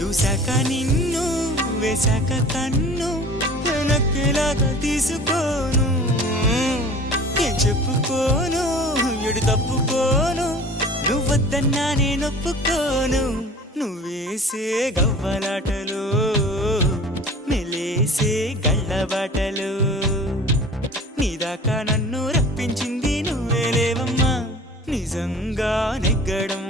చూశాక నిన్ను వేశాక కన్ను నక్కేలాగా తీసుకోను ఏం చెప్పుకోను ఎడు తప్పుకోను నువ్వద్దన్నా నేనొప్పుకోను నువ్వేసే గవ్వలాటలు మెలేసే గళ్ళబాటలు నీదాకా నన్ను రప్పించింది నువ్వేలేవమ్మా నిజంగా నెగ్గడం